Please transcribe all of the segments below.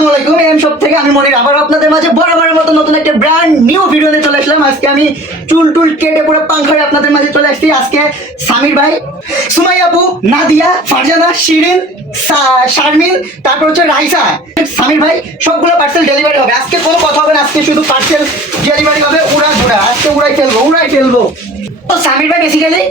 আসসালামু আলাইকুম। M shop থেকে আমি মনির আবার আপনাদের মাঝে বরাবরের মতো নতুন একটা ব্র্যান্ড নিউ ভিডিও নিয়ে চলে আসলাম। আজকে আমি চুল কেটে পুরো পাংখায় আপনাদের মাঝে চলে আসছি। আজকে সামির ভাই, সুমাইয়া আপু, নাদিয়া, ফারজানা, শিরিন, শারমিন, তারপর হচ্ছে রাইসা, সামির ভাই সবগুলো পার্সেল ডেলিভারি হবে। আজকে কোনো কথা হবে না, আজকে শুধু পার্সেল ডেলিভারি হবে। আজকে উড়াই ফেলবো। তো সামির ভাই বেসিক্যালি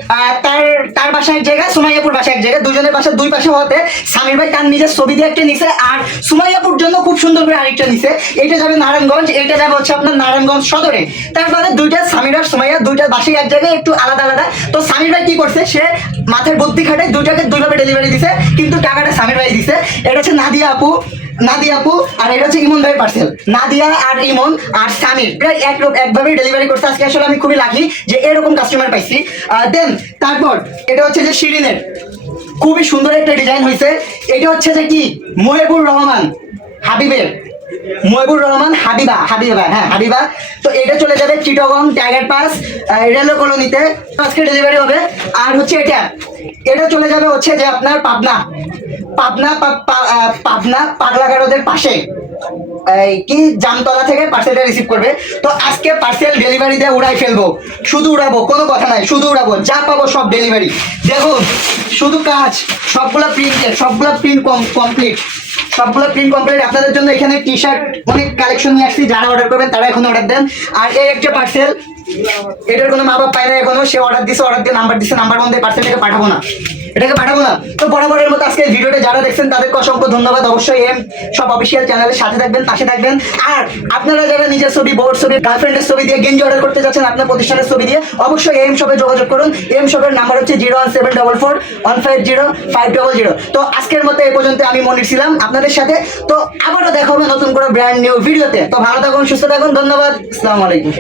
তার বাসা এক জায়গা, সুমাইয়াপুর বাসা এক জায়গা, দুজনের বাসা দুই পাশে হতে সামির ভাই তার নিজের ছবি দিয়ে একটা নিছে, আর সুমাইয়াপুর জন্য খুব সুন্দর করে আরেকটা নিছে। এটা যাবে নারায়ণগঞ্জ, এটা যাবে হচ্ছে আপনার নারায়ণগঞ্জ সদরে। তারপরে দুইটা সামির আর সুমাইয়া দুইটা বাসায় এক জায়গায়, একটু আলাদা আলাদা। তো সামির ভাই কি করছে, সে মাথার বুদ্ধি খাটায় দুইটাকে দুইভাবে ডেলিভারি দিছে, কিন্তু টাকাটা সামির ভাই দিছে। এটা হচ্ছে নাদিয়া আপু আর এটা হচ্ছে ইমন ভাইয়ের পার্সেল। নাদিয়া আর ইমন আর সামির প্রায় একভাবেই ডেলিভারি করছে। আজকে আসলে আমি খুবই লাকি যে এরকম কাস্টমার পাইছি। দেন তারপর এটা হচ্ছে যে শিরিনের খুবই সুন্দর একটা ডিজাইন হয়েছে। এটা হচ্ছে যে কি মহিবুর রহমান হাবিবা। তো এটা চলে যাবে চিটাগং টাইগার পাস রেলওয়ে কলোনিতে, আজকে ডেলিভারি হবে। আর হচ্ছে এটা চলে যাবে হচ্ছে যে আপনার পাবনা পাগলাগারদের পাশে কি জামতলা থেকে পার্সেলটা রিসিভ করবে। তো আজকে পার্সেল ডেলিভারি দিয়ে উড়াই ফেলবো, শুধু উড়াবো, কোনো কথা নাই, শুধু উড়াবো, যা পাবো সব ডেলিভারি। দেখুন শুধু কাজ, সবগুলো প্রিন্ট কমপ্লিট আপনাদের জন্য। এখানে টি শার্ট অনেক কালেকশন নিয়ে আসছি, যারা অর্ডার করবেন তারা এখন অর্ডার দেন। আর এই একটা পার্সেল, এটার কোনো মা বাপ পায় না এখনো, সে অর্ডার দিয়ে নাম্বার বন্ধে পার্সেলটাকে পাঠাবো না। তো বরাবরের মতো আজকে ভিডিওটা যারা দেখছেন তাদেরকে অসংখ্য ধন্যবাদ। অবশ্যই এম সব অফিসিয়াল চ্যানেলের সাথে থাকবেন, পাশে থাকবেন। আর আপনারা যারা নিজের ছবি, বোর্ড ছবি, গার্লফ্রেন্ডের ছবি দিয়ে গেঞ্জি অর্ডার করতে যাচ্ছেন আপনার প্রতিষ্ঠানের ছবি দিয়ে, অবশ্যই এম শপে যোগাযোগ করুন। এম শপের নাম্বার হচ্ছে 01744150500। তো আজকের মতো এই পর্যন্ত আমি মনির ছিলাম আপনাদের সাথে। তো আবারও দেখা হবে নতুন করে ব্র্যান্ড নিউ ভিডিওতে। তো ভালো থাকুন, সুস্থ থাকুন, ধন্যবাদ, আসসালামু আলাইকুম।